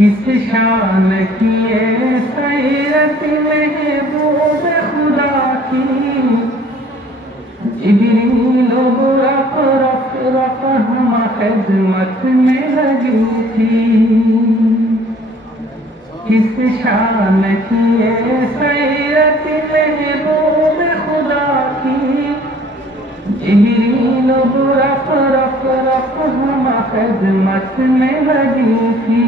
کس شان کی سیرت محبوب خدا کی، جبریل و برق رق رق ہم خدمت میں لگی تھی۔ کس شان کی سیرت محبوب خدا کی، جبریل و برق رق رق ہم خدمت میں لگی تھی۔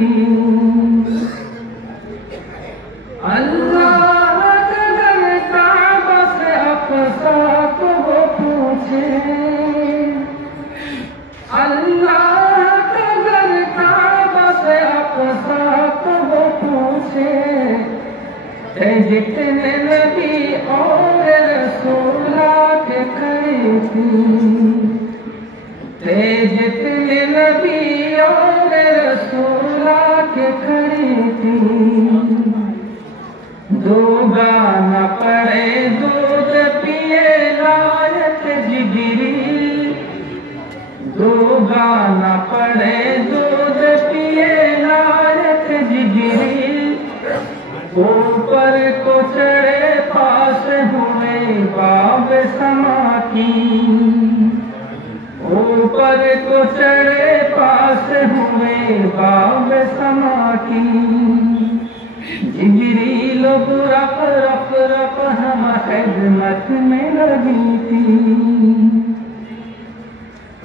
اللہ اگر کعبہ سے اقصیٰ کو وہ پوچھے، اللہ اگر کعبہ سے اقصیٰ کو وہ پوچھے، اے جتنے نبی اور رسول کے کھڑے تھی، اے جتنے نبی اور رسول کے کھڑے تھی، دوبا نہ پڑے دودھ پیے لائق جبریل، دوبا نہ پڑے دودھ پیے لائق جبریل، اوپر کو چڑھے پاس ہوئے باب سما کی، اوپر کو چڑھے پاس ہوئے باب سما کی، جبریل و برق رق رق ہم خدمت میں لگی تھی۔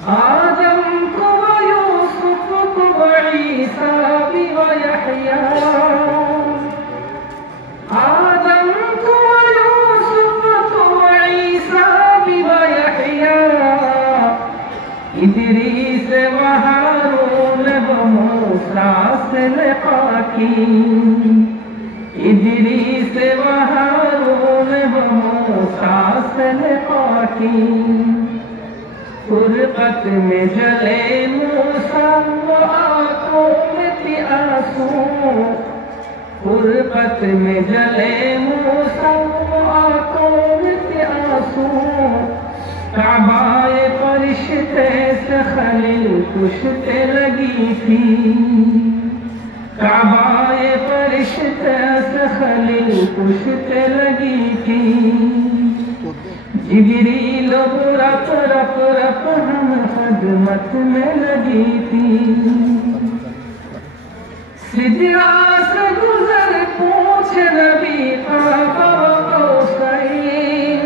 آدم کو و یوسف کو و عیسیٰ بھی و یحییٰ، آدم کو و یوسف کو و عیسیٰ بھی و یحییٰ، ادریس و ہارون و موسیٰ سے لقا کی، ادریس و ہارون و موسیٰ سے لقا کی، فرقت میں جلے موسیٰ و آنکھوں میں تھی آنسو، فرقت میں جلے موسیٰ و آنکھوں میں تھی آنسو، کعبہ فرشتے سے خلیل کشتے لگی تھی، کعبہ فرشتے سے خلیل کشتے لگی تھی، جبریل و برق رق رق ہم خدمت میں لگی تھی۔ سدرا سے گزر پوچھ نبی قاب قوسین،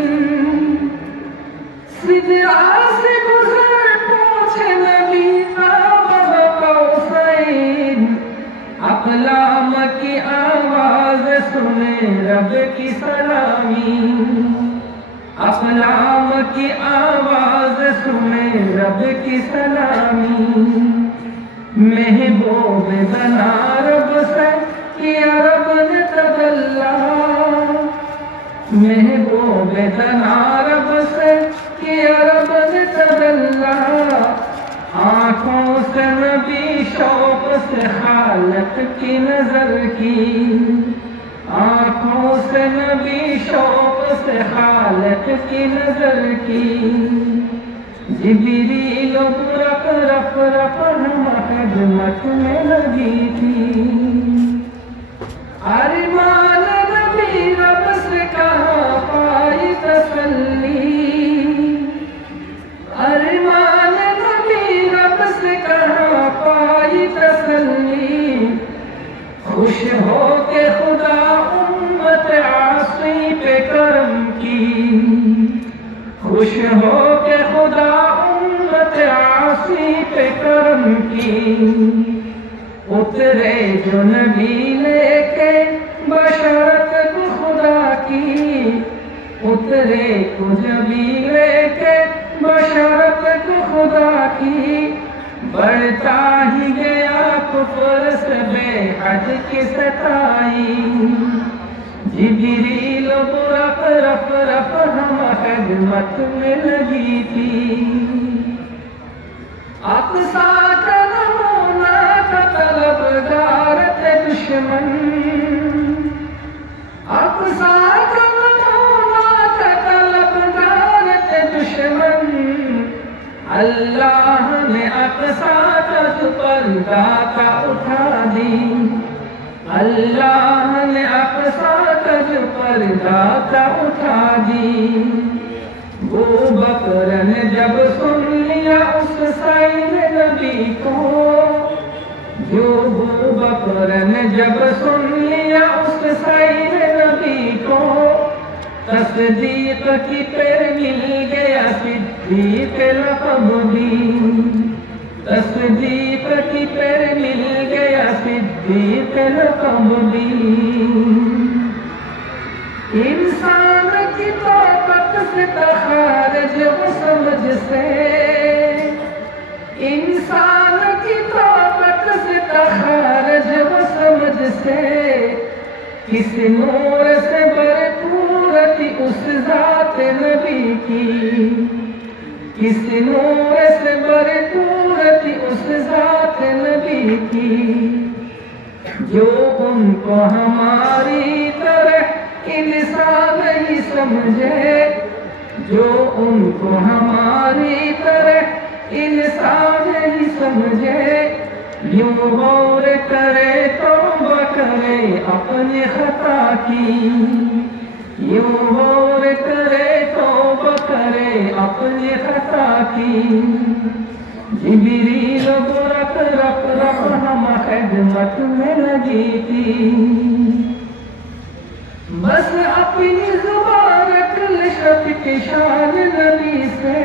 سدرا سے گزر پوچھ نبی قاب قوسین، اقلام کی آواز سنے رب کی سلامی، اقلام کی آواز سنے رب کی سلامی، محبوب بنا رب سے کیا رب نے تجلی، محبوب بنا رب سے کیا رب نے تجلی، آنکھوں سے نبی شوق سے خالق کی نظر کی، آنکھوں سے نبی شوق سے خالق کی نظر کی، جبریل و برق رق رق ہم خدمت میں لگی تھی۔ ارمان نبی رب سے کہاں پائی تسلی، ارمان نبی رب سے کہاں پائی تسلی، خوش ہو کے خدا امت عاصی پہ کرم کی، خوش ہو کے خدا امت عاصی پہ کرم کی، اترے جو نبی لے کے بشارت کو خدا کی، اترے کو نبی لے کے بشارت کو خدا کی، بڑھتا ہی گیا کفر سے بے حد کی ستائی، جبریل و برق رق رق ہم خدمت میں لگی تھی۔ اقصیٰ کا نمونہ کا طلبگار تھے دشمن، اقصیٰ کا نمونہ کا طلبگار تھے دشمن، اللہ نے اقصیٰ کا پردہ کا اٹھا دی، اللہ نے اقصا تج پر داتا اٹھا دی. ابو بکر نے جب سن لیا اس سائل نبی کو، جو ابو بکر نے جب سن لیا اس سائل نبی کو، تصدیق کی پیر مل گیا صدیق لقب بھی. تصدیق کی پیر مل گیا صدیق لقب بھی. انسان کی طاقت سے تخارج وہ سمجھ سے، انسان کی طاقت سے تخارج وہ سمجھ سے، کس نور سے بھرپور تھی اس ذات نبی کی، کس نور سے بھرپور تھی اس ذات نبی کی. جو ان کو ہماری طرح انسان نہیں سمجھے، جو ان کو ہماری طرح انسان نہیں سمجھے، یوں غور کرے توبہ کرے اپنی خطا کی، یوں غور کرے توبہ کرے اپنی خطا کی. جبریل برق رق رق ہم خدمت میں لگی تھی، بس اپنی زبان رکھ شفق شان نبی سے،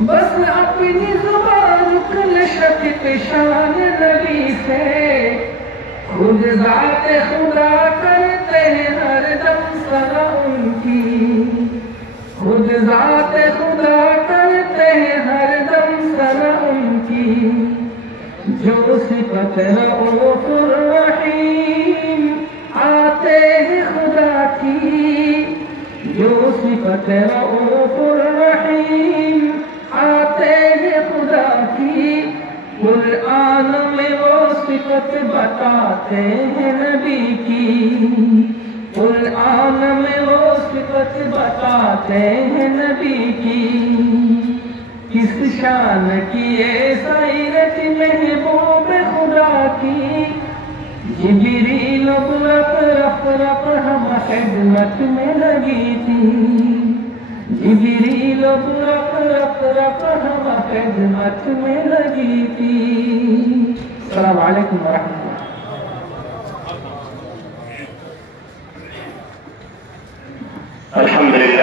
بس اپنی زبان رکھ شفق شان نبی سے. خود ذات خدا کرتے ہیں ہر دم سنا ان کی، خود ذات خدا کرتے ہیں ہر دم سنا ان کی. جو صفت رؤوف الرحیم آتے ہیں خدا کی، جو صفت رؤوف الرحیم آتے ہیں خدا کی. قرآن میں وہ صفت بتاتے ہیں نبی کی، قرآن میں وہ صفت بتاتے ہیں نبی کی. کس شان کی یہ سیرت محبوب خدا کی، جبریل برق رق رق ہم خدمت میں لگی تھی، جبریل برق رق رق ہم خدمت میں لگی تھی. السلام علیکم ورحمۃ اللہ. الحمدللہ.